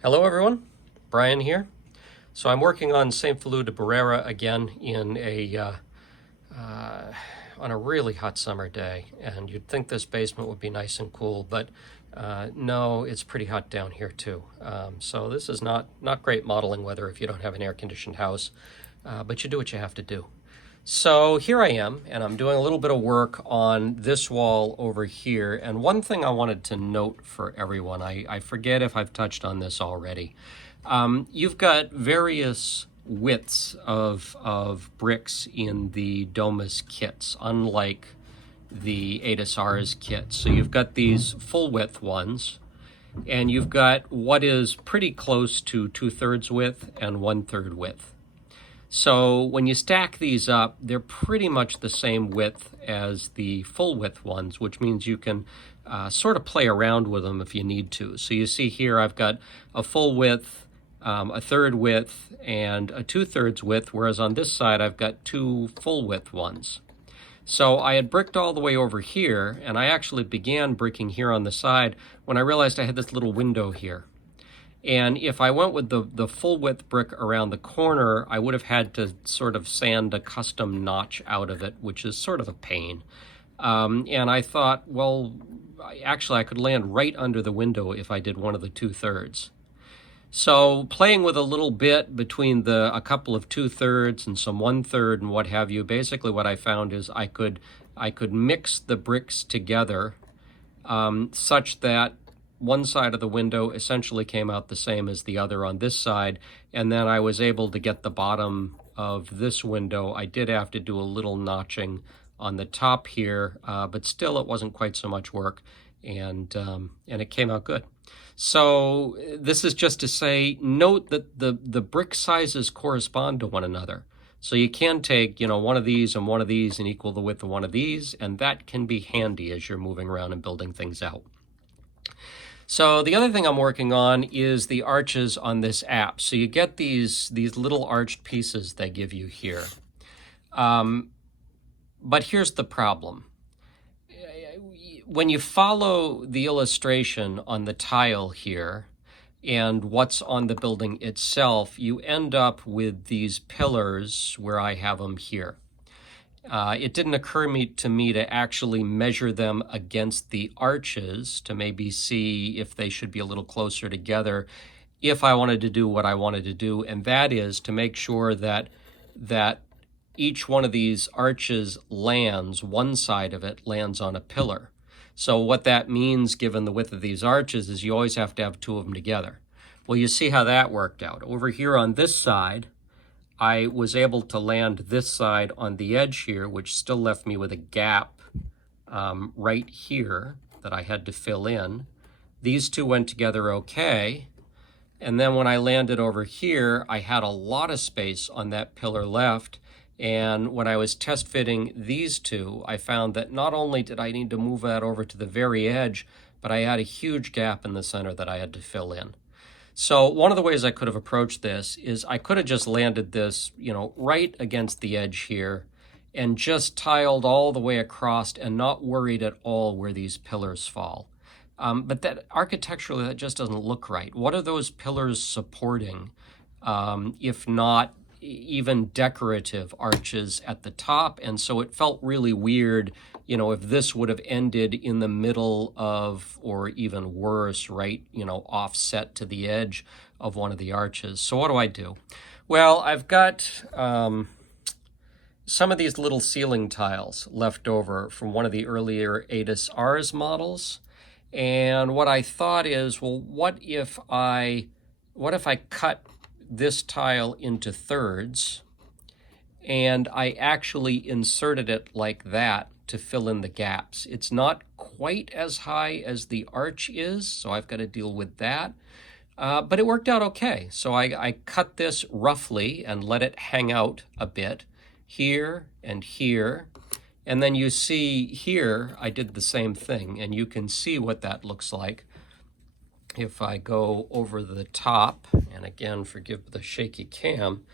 Hello everyone, Brian here. So I'm working on St. Feliu de Barrera again on a really hot summer day, and you'd think this basement would be nice and cool, but no, it's pretty hot down here too. So this is not great modeling weather if you don't have an air-conditioned house, but you do what you have to do. So here I am, and I'm doing a little bit of work on this wall over here. And one thing I wanted to note for everyone, I forget if I've touched on this already. You've got various widths of bricks in the Domus kits, unlike the ATIS-Rs kits. So you've got these full width ones, and you've got what is pretty close to 2/3 width and 1/3 width. So when you stack these up, they're pretty much the same width as the full width ones, which means you can sort of play around with them if you need to. So you see here I've got a full width, a third width, and a 2/3 width, whereas on this side I've got two full width ones. So I had bricked all the way over here, and I actually began bricking here on the side when I realized I had this little window here. And if I went with the full width brick around the corner, I would have had to sort of sand a custom notch out of it, which is sort of a pain. And I thought, well, actually I could land right under the window if I did one of the 2/3. So playing with a little bit between a couple of 2/3 and some 1/3 and what have you, basically what I found is I could mix the bricks together such that one side of the window essentially came out the same as the other on this side, and then I was able to get the bottom of this window. I did have to do a little notching on the top here, but still it wasn't quite so much work, and it came out good. So this is just to say, note that the brick sizes correspond to one another. So you can take, one of these and one of these and equal the width of one of these, and that can be handy as you're moving around and building things out. So the other thing I'm working on is the arches on this app. So you get these little arched pieces they give you here. But here's the problem. When you follow the illustration on the tile here and what's on the building itself, you end up with these pillars where I have them here. It didn't occur to me to actually measure them against the arches to maybe see if they should be a little closer together if I wanted to do what I wanted to do, and that is to make sure that each one of these arches one side of it lands on a pillar. So what that means, given the width of these arches, is you always have to have two of them together. Well, you see how that worked out. Over here on this side, I was able to land this side on the edge here, which still left me with a gap right here that I had to fill in. These two went together okay. And then when I landed over here, I had a lot of space on that pillar left. And when I was test fitting these two, I found that not only did I need to move that over to the very edge, but I had a huge gap in the center that I had to fill in. So one of the ways I could have approached this is I could have just landed this, right against the edge here and just tiled all the way across and not worried at all where these pillars fall. But that architecturally, that just doesn't look right. What are those pillars supporting, if not even decorative arches at the top? And so it felt really weird, if this would have ended in the middle of, or even worse, right, offset to the edge of one of the arches. So what do I do? Well, I've got some of these little ceiling tiles left over from one of the earlier ATIS-Rs models. And what I thought is, well, what if I cut this tile into thirds and I actually inserted it like that to fill in the gaps. It's not quite as high as the arch is, so I've got to deal with that. But it worked out okay. So I cut this roughly and let it hang out a bit here and here. And then you see here, I did the same thing, and you can see what that looks like. If I go over the top, and again, forgive the shaky cam,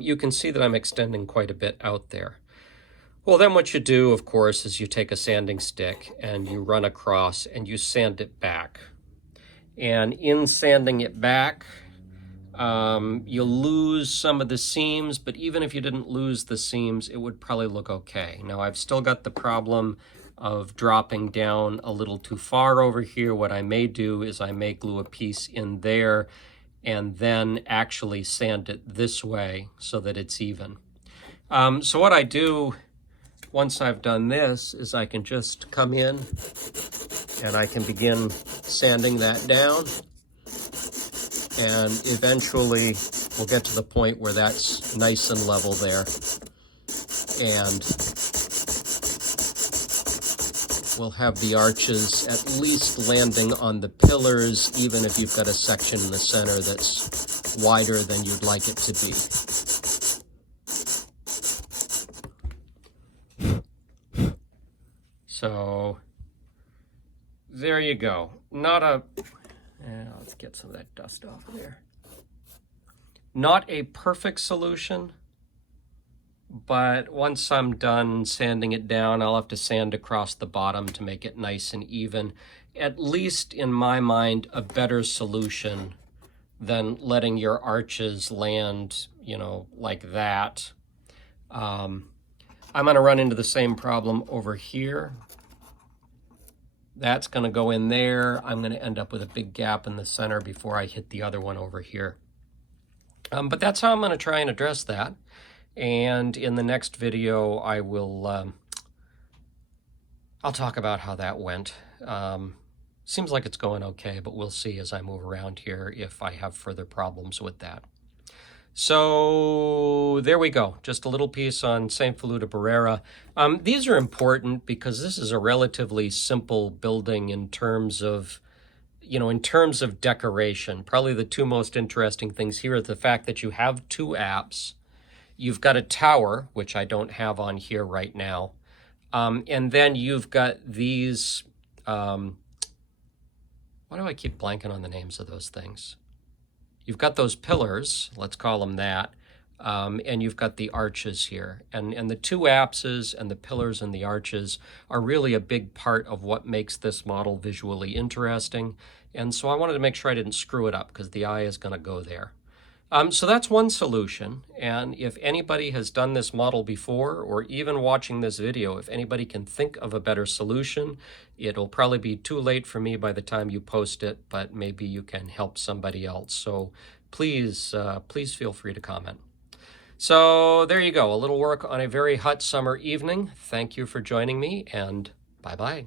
you can see that I'm extending quite a bit out there. Well, then what you do, of course, is you take a sanding stick and you run across and you sand it back. And in sanding it back, you'll lose some of the seams, but even if you didn't lose the seams, it would probably look okay. Now, I've still got the problem of dropping down a little too far over here. What I may do is I may glue a piece in there and then actually sand it this way so that it's even. So what I do once I've done this is I can just come in and I can begin sanding that down. And eventually we'll get to the point where that's nice and level there. And we'll have the arches at least landing on the pillars, even if you've got a section in the center that's wider than you'd like it to be. So there you go. Let's get some of that dust off of there. Not a perfect solution, but once I'm done sanding it down, I'll have to sand across the bottom to make it nice and even. At least in my mind, a better solution than letting your arches land, like that. I'm going to run into the same problem over here. That's going to go in there. I'm going to end up with a big gap in the center before I hit the other one over here. But that's how I'm going to try and address that. And in the next video, I'll talk about how that went. Seems like it's going okay, but we'll see as I move around here if I have further problems with that. So there we go. Just a little piece on St. Faluda Barrera. These are important because this is a relatively simple building in terms of, decoration. Probably the two most interesting things here are the fact that you have two apps. You've got a tower, which I don't have on here right now. And then you've got these, why do I keep blanking on the names of those things? You've got those pillars, let's call them that, and you've got the arches here. And the two apses and the pillars and the arches are really a big part of what makes this model visually interesting. And so I wanted to make sure I didn't screw it up because the eye is going to go there. So that's one solution. And if anybody has done this model before, or even watching this video, if anybody can think of a better solution, it'll probably be too late for me by the time you post it, but maybe you can help somebody else. So please feel free to comment. So there you go, a little work on a very hot summer evening. Thank you for joining me, and bye-bye.